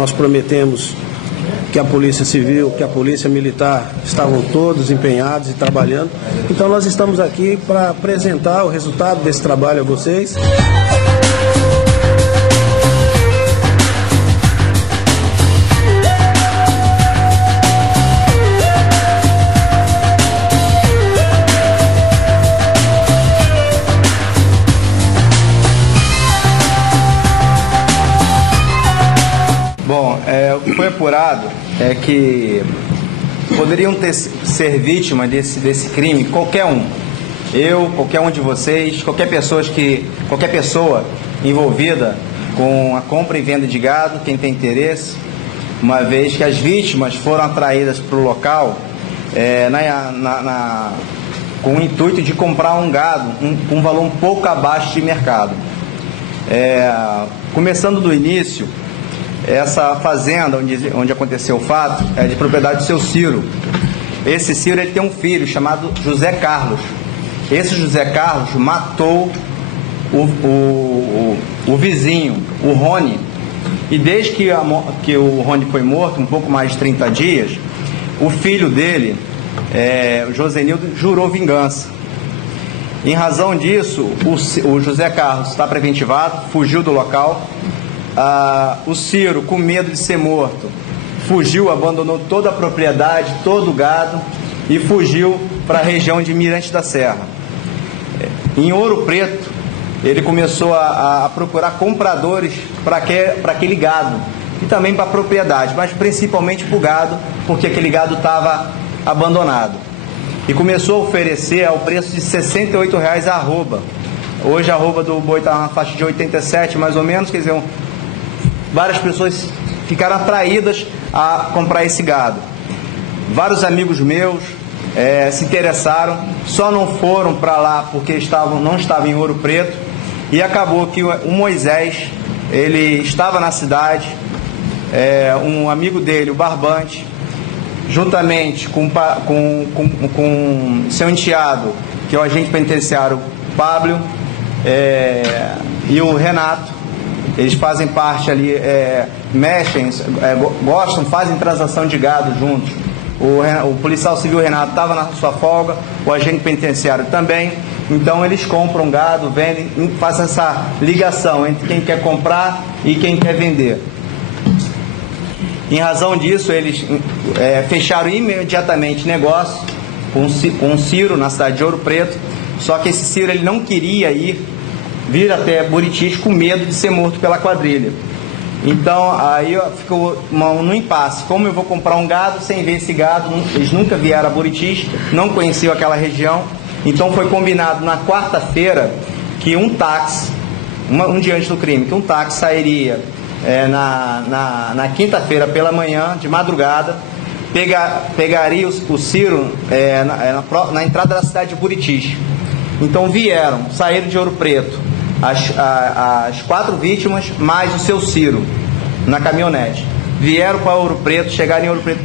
nós prometemos que a Polícia Civil, que a Polícia Militar estavam todos empenhados e trabalhando. Então nós estamos aqui para apresentar o resultado desse trabalho a vocês. Bom, o que foi apurado é que poderiam ser vítimas desse crime qualquer um. Eu, qualquer um de vocês, qualquer pessoa envolvida com a compra e venda de gado, quem tem interesse, uma vez que as vítimas foram atraídas para o local com o intuito de comprar um gado com um valor um pouco abaixo de mercado. Começando do início, essa fazenda onde aconteceu o fato é de propriedade do seu Ciro. Esse Ciro, ele tem um filho chamado José Carlos. Esse José Carlos matou o vizinho, o Rony. E desde que o Rony foi morto, um pouco mais de 30 dias, o filho dele, o Josenildo, jurou vingança. Em razão disso, o José Carlos está preventivado, fugiu do local. O Ciro, com medo de ser morto, fugiu, abandonou toda a propriedade, todo o gado e fugiu para a região de Mirante da Serra. Em Ouro Preto, ele começou a procurar compradores para aquele gado e também para a propriedade, mas principalmente para o gado, porque aquele gado estava abandonado. E começou a oferecer ao preço de R$ 68 a arroba. Hoje a arroba do boi está na faixa de 87 mais ou menos, quer dizer, várias pessoas ficaram atraídas a comprar esse gado. Vários amigos meus se interessaram, só não foram para lá porque não estavam em Ouro Preto, e acabou que o Moisés, ele estava na cidade, um amigo dele, o Barbante, juntamente com seu enteado, que é o agente penitenciário Pablo, e o Renato. Eles fazem parte ali, mexem, gostam, fazem transação de gado juntos. O policial civil Renato estava na sua folga, o agente penitenciário também. Então eles compram gado, vendem, fazem essa ligação entre quem quer comprar e quem quer vender. Em razão disso, eles fecharam imediatamente negócio com o Ciro na cidade de Ouro Preto. Só que esse Ciro, ele não queria vir até Buritis com medo de ser morto pela quadrilha. Então aí ficou no impasse. Como eu vou comprar um gado sem ver esse gado? Eles nunca vieram a Buritis, não conheciam aquela região. Então foi combinado na quarta-feira que um táxi, um dia antes do crime, que um táxi sairia na quinta-feira pela manhã, de madrugada, pegaria o Ciro na entrada da cidade de Buritis. Então saíram de Ouro Preto as 4 vítimas mais o seu Ciro na caminhonete. Vieram para Ouro Preto, chegaram em Ouro Preto,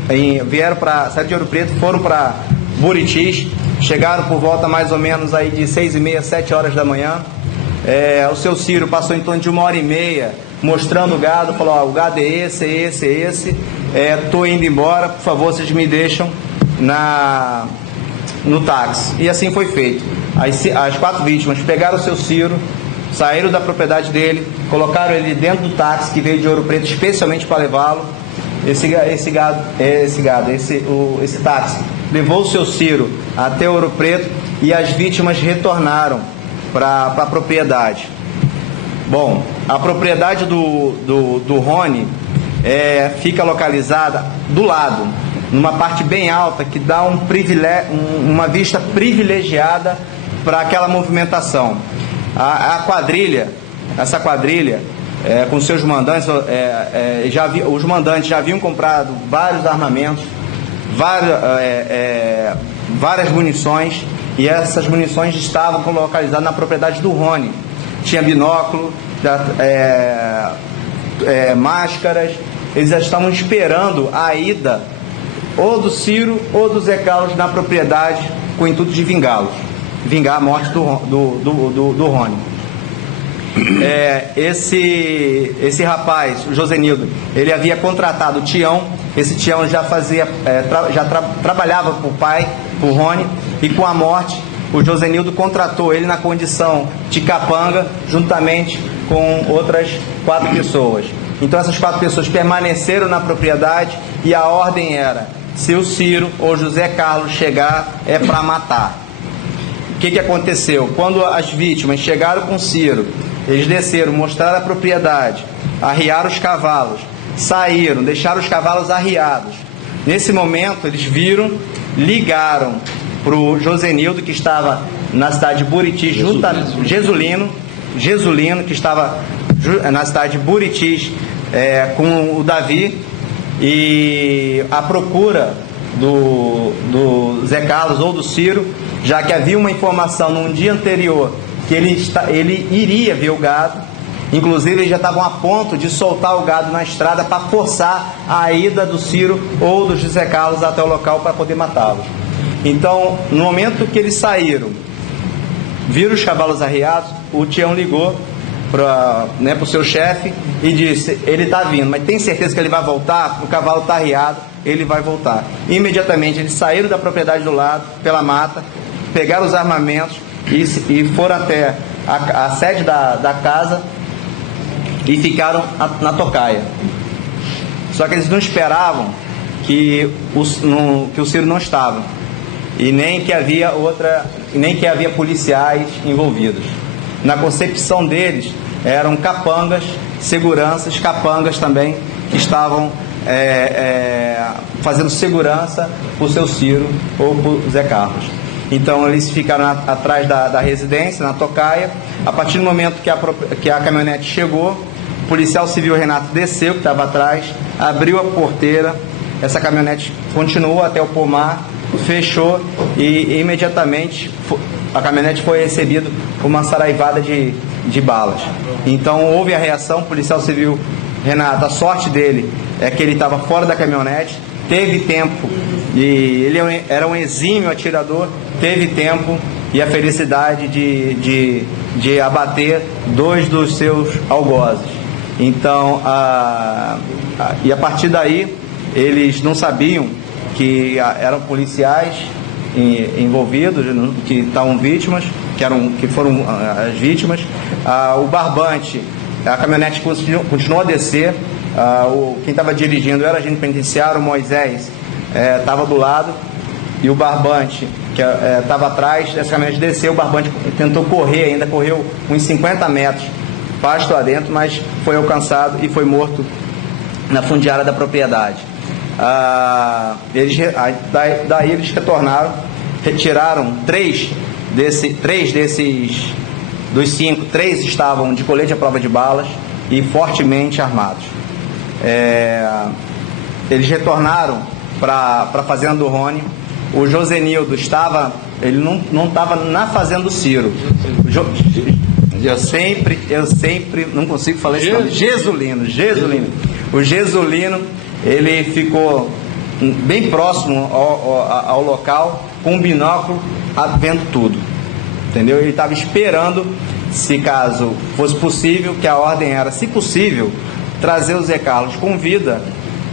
saíram de Ouro Preto, foram para Buritis, chegaram por volta mais ou menos aí de 6h30, 7 horas da manhã. O seu Ciro passou em torno de 1h30 mostrando o gado, falou: o gado é esse, tô indo embora, por favor, vocês me deixam no táxi. E assim foi feito. As 4 vítimas pegaram o seu Ciro, saíram da propriedade dele, colocaram ele dentro do táxi que veio de Ouro Preto especialmente para levá-lo. Esse táxi levou o seu Ciro até Ouro Preto e as vítimas retornaram para a propriedade. Bom, a propriedade do Rony fica localizada do lado, numa parte bem alta, que dá uma vista privilegiada para aquela movimentação. Essa quadrilha, com seus mandantes, os mandantes já haviam comprado vários armamentos, várias munições, e essas munições estavam localizadas na propriedade do Rony. Tinha binóculo, máscaras. Eles já estavam esperando a ida ou do Ciro ou do Zé Carlos na propriedade com o intuito de vingar a morte do Rony. esse rapaz, o Josenildo, ele havia contratado o Tião. Esse Tião já trabalhava para o pai, para o Rony, e com a morte, o Josenildo contratou ele na condição de capanga, juntamente com outras 4 pessoas. Então essas 4 pessoas permaneceram na propriedade e a ordem era: se o Ciro ou José Carlos chegar, é para matar. O que aconteceu? Quando as vítimas chegaram com o Ciro, eles desceram, mostraram a propriedade, arriaram os cavalos, saíram, deixaram os cavalos arriados. Nesse momento eles viram, ligaram para o Josenildo, que estava na cidade de Buritis, Jesulino, que estava na cidade de Buritis, com o Davi, e a procura do Zé Carlos ou do Ciro, já que havia uma informação num dia anterior que ele iria ver o gado. Inclusive eles já estavam a ponto de soltar o gado na estrada para forçar a ida do Ciro ou do José Carlos até o local para poder matá-los. Então, no momento que eles saíram, viram os cavalos arriados, o Tião ligou para o seu chefe e disse: ele está vindo, mas tem certeza que ele vai voltar? O cavalo está arriado, ele vai voltar. Imediatamente eles saíram da propriedade do lado, pela mata, pegaram os armamentos e foram até a sede da casa e ficaram na tocaia. Só que eles não esperavam que o Ciro não estava, e nem que havia policiais envolvidos. Na concepção deles, eram capangas, seguranças, capangas também, que estavam fazendo segurança para o seu Ciro ou para o Zé Carlos. Então eles ficaram atrás da residência, na tocaia. A partir do momento que a caminhonete chegou, o policial civil Renato desceu, que estava atrás, abriu a porteira. Essa caminhonete continuou até o pomar, fechou, e imediatamente a caminhonete foi recebida por uma saraivada de balas. Então houve a reação. O policial civil Renato, a sorte dele é que ele estava fora da caminhonete, teve tempo, e ele era um exímio atirador, teve tempo e a felicidade de abater 2 dos seus algozes. Então, e a partir daí, eles não sabiam que eram policiais envolvidos, que estavam vítimas, que foram as vítimas. O barbante, a caminhonete continuou a descer. Quem estava dirigindo era agente penitenciário, o Moisés estava do lado, e o barbante, que estava atrás. Essa caminhonete desceu, o barbante tentou correr, ainda correu uns 50 metros pasto adentro, mas foi alcançado e foi morto na fundiária da propriedade. Daí eles retornaram, retiraram 3 desses dos 5, 3 estavam de colete à prova de balas e fortemente armados. Eles retornaram para a fazenda do Rony. O Josenildo ele não estava na fazenda do Ciro. Eu sempre não consigo falar esse nome. Jesulino. O Jesulino, ele ficou bem próximo ao local, com um binóculo, vendo tudo. Entendeu? Ele estava esperando, se caso fosse possível, que a ordem era, se possível, trazer o Zé Carlos com vida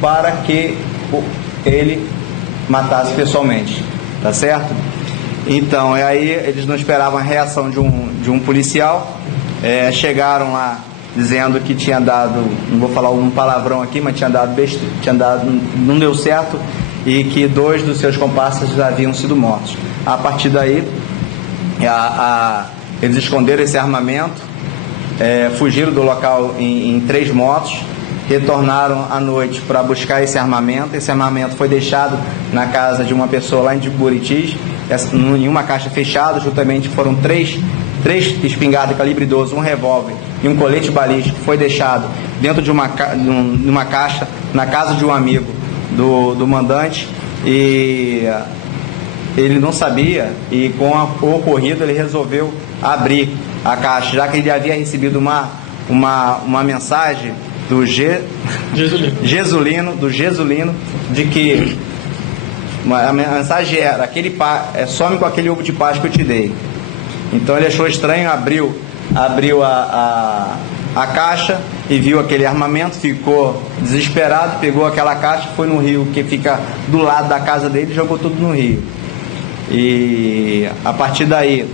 para que ele matasse pessoalmente. Tá certo? Então, aí eles não esperavam a reação de um policial. Chegaram lá dizendo que tinha dado, não vou falar um palavrão aqui, mas tinha dado, não deu certo, e que 2 dos seus comparsas já haviam sido mortos. A partir daí, eles esconderam esse armamento, fugiram do local em 3 motos, retornaram à noite para buscar esse armamento. Esse armamento foi deixado na casa de uma pessoa lá em Buritis, em uma caixa fechada. Juntamente foram 3 espingardas calibre 12, um revólver e um colete balístico, que foi deixado dentro de uma caixa na casa de um amigo do mandante, e ele não sabia, e com o ocorrido ele resolveu abrir a caixa, já que ele havia recebido uma mensagem do Jesulino, de que a mensagem era: some com aquele ovo de Páscoa que eu te dei. Então ele achou estranho, abriu abriu a caixa e viu aquele armamento, ficou desesperado, pegou aquela caixa, foi no rio que fica do lado da casa dele e jogou tudo no rio. E a partir daí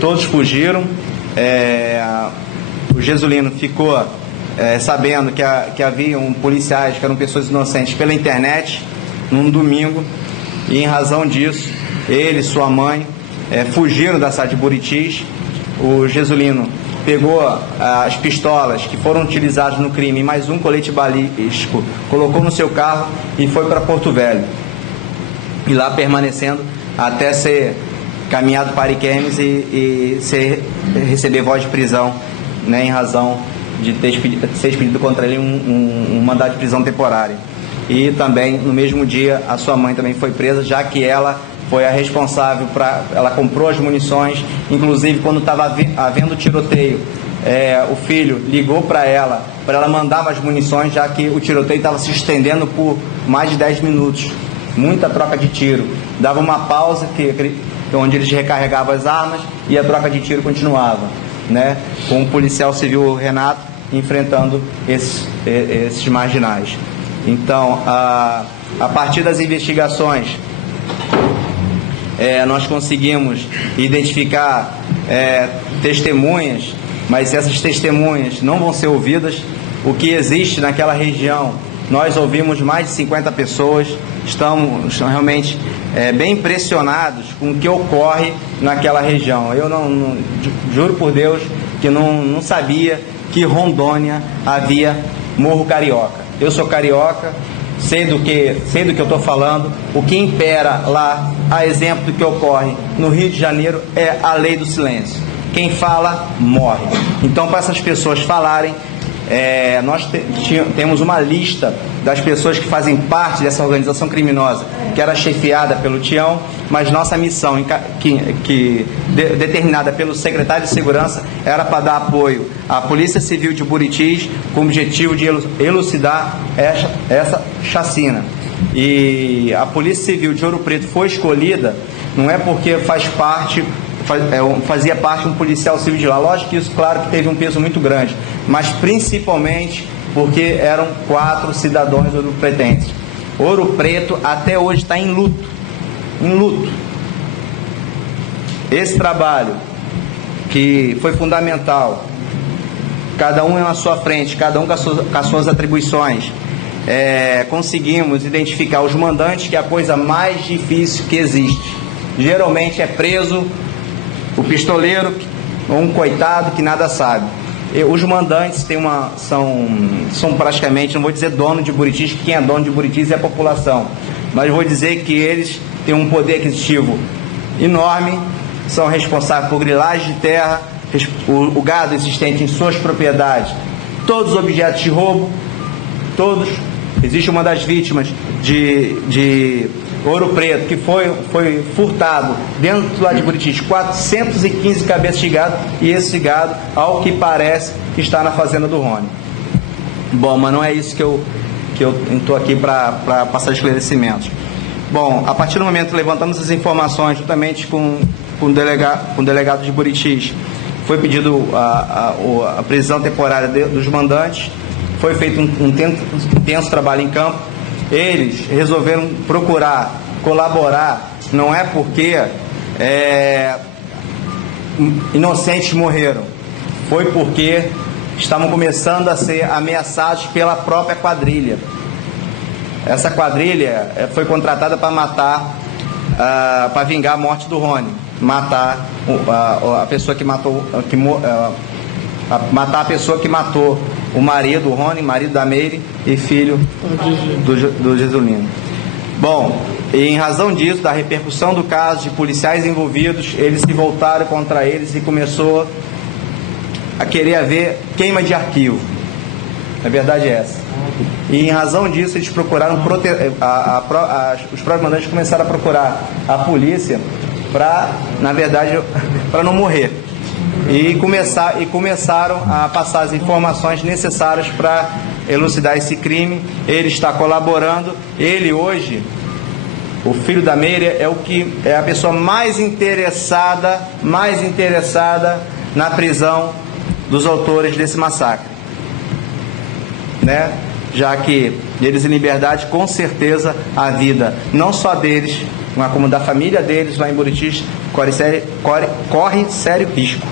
todos fugiram. O Jesulino ficou sabendo que haviam policiais que eram pessoas inocentes pela internet num domingo, e em razão disso ele e sua mãe fugiram da cidade de Buritis. O Jesulino pegou as pistolas que foram utilizadas no crime e mais um colete balístico, colocou no seu carro e foi para Porto Velho, e lá permanecendo até ser caminhado para Ariquemes e receber voz de prisão, né, em razão de ser expedido contra ele um mandado de prisão temporária. E também no mesmo dia a sua mãe também foi presa, já que ela foi a responsável ela comprou as munições. Inclusive, quando estava havendo tiroteio, o filho ligou para ela mandar mais munições, já que o tiroteio estava se estendendo por mais de 10 minutos, muita troca de tiro. Dava uma pausa onde eles recarregavam as armas e a troca de tiro continuava, né, com o policial civil Renato enfrentando esses marginais. Então, a partir das investigações, nós conseguimos identificar testemunhas, mas essas testemunhas não vão ser ouvidas. O que existe naquela região, nós ouvimos mais de 50 pessoas, estamos realmente bem impressionados com o que ocorre naquela região. Eu não juro por Deus que não sabia que Rondônia havia Morro Carioca. Eu sou carioca, sei do que eu estou falando. O que impera lá, a exemplo do que ocorre no Rio de Janeiro, é a lei do silêncio. Quem fala, morre. Então, para essas pessoas falarem, nós temos uma lista das pessoas que fazem parte dessa organização criminosa, que era chefiada pelo Tião, mas nossa missão, determinada pelo secretário de Segurança, era para dar apoio à Polícia Civil de Buritis, com o objetivo de elucidar essa chacina. E a Polícia Civil de Ouro Preto foi escolhida, não é porque fazia parte um policial civil de lá. Lógico que isso, claro, que teve um peso muito grande, mas principalmente porque eram 4 cidadãos ouropretenses. Ouro Preto até hoje está em luto. Esse trabalho, que foi fundamental, cada um na sua frente, cada um com as suas atribuições, conseguimos identificar os mandantes, que é a coisa mais difícil que existe. Geralmente é preso o pistoleiro, um coitado que nada sabe. Os mandantes são praticamente, não vou dizer dono de Buritis, que quem é dono de Buritis é a população, mas vou dizer que eles têm um poder aquisitivo enorme, são responsáveis por grilagem de terra, o gado existente em suas propriedades, todos os objetos de roubo, todos. Existe uma das vítimas de Ouro Preto, que foi furtado dentro lá de Buritis, 415 cabeças de gado, e esse gado, ao que parece, está na fazenda do Rony. Bom, mas não é isso que eu estou aqui para passar esclarecimentos. Bom, a partir do momento que levantamos as informações, juntamente com o delegado de Buritis, foi pedido a prisão temporária dos mandantes, foi feito um intenso trabalho em campo. Eles resolveram procurar colaborar, não é porque inocentes morreram, foi porque estavam começando a ser ameaçados pela própria quadrilha. Essa quadrilha foi contratada para matar, para vingar a morte do Rony, matar a pessoa que matou, matar a pessoa que matou o marido, o Rony, marido da Meire e filho do Jesulino. Bom, e em razão disso, da repercussão do caso, de policiais envolvidos, eles se voltaram contra eles e começou a querer haver queima de arquivo. A verdade é essa. E em razão disso, eles procuraram, os próprios mandantes começaram a procurar a polícia para, na verdade, para não morrer. E começaram a passar as informações necessárias para elucidar esse crime. Ele está colaborando. Ele hoje, o filho da Meire, é a pessoa mais interessada na prisão dos autores desse massacre, né? Já que eles em liberdade, com certeza a vida não só deles, mas como da família deles lá em Buritis corre sério risco.